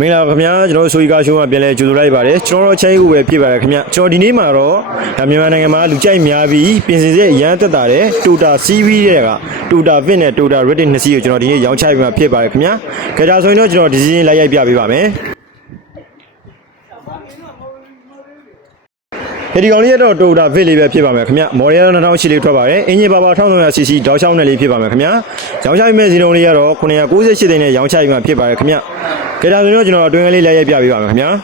မင်္ဂလာပါခင်ဗျာကျွန်တော်ဆိုရီကာရှိုးမှာပြန်လဲကြိုဆိုလိုက်ပါတယ်ကျွန်တော်တို့ချင်းဦးပဲဖြစ်ပါတယ်ခင်ဗျာကျွန်တော်ဒီနေ့မှာတော့မြန်မာနိုင်ငံမှာလူကြိုက်များပြီးပြင်ဆင်စေရန်တက်တာတဲ့ Toyota CV တဲ့က Toyota Fit နဲ့ Toyota Reddit နှစ်စီးကိုကျွန်တော်ဒီနေ့ရောင်းချပေးမှာဖြစ်ပါတယ်ခင်ဗျာကြကြဆိုရင်တော့ကျွန်တော်ဒီစီးလိုက်ရိုက်ပြပေးပါမယ်ဒီကောင်လေးကတော့ Toyota Fit လေးပဲဖြစ်ပါမယ်ခင်ဗျ။ Model 2008လေးထွက်ပါတယ်။အင်ဂျင်ပါ 1300cc တောက်လျှောက်နဲ့လေးဖြစ်ပါမယ်ခင်ဗျာ။ရောင်းချပေးမယ့်စီလုံးလေးကတော့998သိန်းနဲ့ရောင်းချပေးမှာဖြစ်ပါတယ်ခင်ဗျ။ကြဒါဆိုတော့ကျွန်တော်အတွင်းကလေးလိုက်ရိုက်ပြပေးပါမယ်ခင်ဗျာ။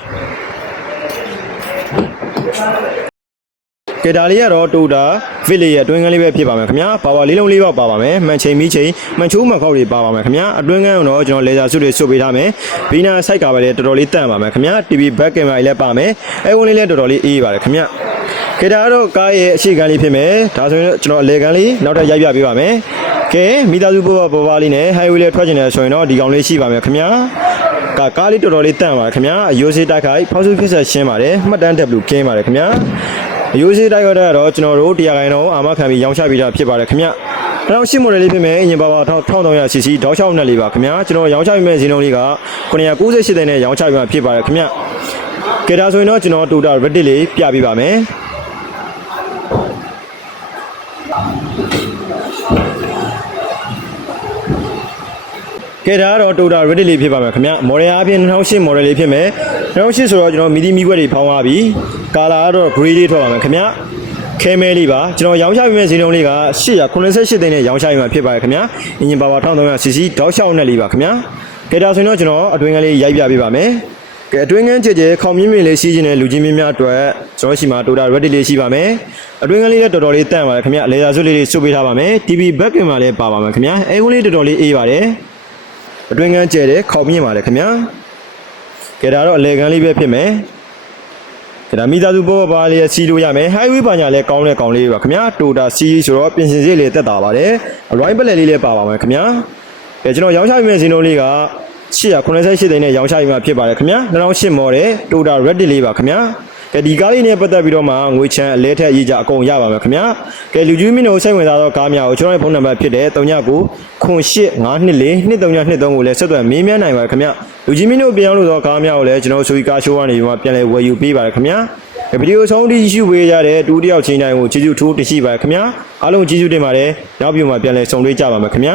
ကြဒါလေးကတော့ Toyota Fit လေးရဲ့အတွင်းကလေးပဲဖြစ်ပါမယ်ခင်ဗျာ။ပါဝါလေးလုံးလေးပေါက်ပါပါမယ်။မှန်ချိန်မီးချိန်မှန်ချိုးမှန်ခောက်တွေပါပါမယ်ခင်ဗျာ။အတွင်းကတော့ကျွန်တော်လေဆာဆွတ်တွေဆွတ်ပေးထားမယ်။ဘီနာဆိုက်ကပဲလေတော်တော်လေးတန့်ပါမယ်ခင်ဗျာ။ TV back camera လေးလည်းပါမယ်။အဲဝင်လေးလည်းတော်တော်လေးအေးပါတယ်ခင်ဗျာ။ကဲဒါတော့ကားရဲ့အခြေခံလေးဖြစ်မယ်ဒါဆိုရင်ကျွန်တော်အလေကန်လေးနောက်ထပ်ရိုက်ပြပေးပါမယ်ကဲမိသားစုပေါ်လေးနဲ့ highway လေးထွက်ကျင်တယ်ဆိုရင်တော့ဒီကောင်လေးရှိပါမယ်ခင်ဗျာကားလေးတော်တော်လေးတန့်ပါခင်ဗျာအယိုးစေးတိုက်ခိုက်ဖောက်စုဖြစ်ဆက်ရှင်းပါတယ်မှတ်တမ်းတက်လို့ကင်းပါတယ်ခင်ဗျာအယိုးစေးတိုက်တော့ကျွန်တော်တို့100ခိုင်တော့အာမခံပြီးရောင်းချပေးတာဖြစ်ပါတယ်ခင်ဗျာ2008 model လေးဖြစ်မယ်အင်ဂျင်ပါ1300cc တောက်လျှောက်နဲ့လေးပါခင်ဗျာကျွန်တော်ရောင်းချပေးမယ့်ဈေးနှုန်းလေးက998သိန်းနဲ့ရောင်းချပေးမှာဖြစ်ပါတယ်ခင်ဗျာကဲဒါဆိုရင်တော့ကျွန်တော် Toyota Reddit လေးပြပေးပါမယ်ကဲဒါကတော့ Toyota Reddit လေးဖြစ်ပါမယ်ခင်ဗျ model အပြင်2008 model လေးဖြစ်မယ်2008ဆိုတော့ကျွန်တော်မီဒီမီခွက်တွေဖောင်းသွားပြီကာလာကတော့ gray လေးထွက်ပါမယ်ခင်ဗျခဲမဲလေးပါကျွန်တော်ရောင်းချပေးမယ့်ဈေးနှုန်းလေးက898သိန်းနဲ့ရောင်းချပေးမှာဖြစ်ပါတယ်ခင်ဗျအင်ဂျင်ပါဝါ1300cc တောက်လျှောက်နဲ့လေးပါခင်ဗျကဲဒါဆိုရင်တော့ကျွန်တော်အတွင်းကလေးရိုက်ပြပေးပါမယ်ကဲအတွင်းကန်းကြဲကြဲခေါင်မြင့်မြင့်လေးစီးခြင်းနဲ့လူချင်းမြင့်များအတွက်ကျွန်တော်ရှိမှာ Toyota Reddit လေးရှိပါမယ်အတွင်းကန်းလေးလည်းတော်တော်လေးတန့်ပါတယ်ခင်ဗျလေဆာဆွတ်လေးတွေစုပ်ပေးထားပါမယ် TV back camera လည်းပါပါမယ်ခင်ဗျအဲဝင်လေးတော်တော်လေးအေးပါတယ်အတွင်းကန်းကျဲတယ်ခေါင်မြင့်ပါတယ်ခင်ဗျာကဲဒါတော့အလေကန်းလေးပဲဖြစ်မယ်ကဲဒါမိသားစုပေါ်ပါလေးစီးလို့ရမယ် highway ပါညာလည်းကောင်းတဲ့ကောင်လေးပါခင်ဗျာ Toyota C ဆိုတော့ပြင်ဆင်စေးလေးတက်တာပါတယ်အရိုင်းပလက်လေးလည်းပါပါမယ်ခင်ဗျာကဲကျွန်တော်ရောင်းချပေးမယ့်ဈေးနှုန်းလေးက898သိန်းနဲ့ရောင်းချပေးမှာဖြစ်ပါတယ်ခင်ဗျာ2008 model Toyota Reddit လေးပါခင်ဗျာကဲဒီကားလေးနဲ့ပတ်သက်ပြီးတော့မှငွေချမ်းအလဲထက်ရေးကြအကုန်ရပါမယ်ခင်ဗျာကဲလူကြီးမင်းတို့စိတ်ဝင်စားသောကားများကိုကျွန်တော်ရဲ့ဖုန်းနံပါတ်ဖြစ်တဲ့3995242323ကိုလည်းဆက်သွယ်မေးမြန်းနိုင်ပါတယ်ခင်ဗျာလူကြီးမင်းတို့ပြောင်းလို့သောကားများကိုလည်းကျွန်တော်ဆိုရီကားရှိုးကနေပြီးမှပြန်လည်ဝယ်ယူပေးပါတယ်ခင်ဗျာဗီဒီယိုဆုံးထိရှိပေးကြတဲ့တူတယောက်ချင်းတိုင်းကိုကျေးဇူးထိုးတင်ရှိပါတယ်ခင်ဗျာအားလုံးကျေးဇူးတင်ပါတယ်နောက်ပြီးမှပြန်လည်ဆုံတွေ့ကြပါမယ်ခင်ဗျာ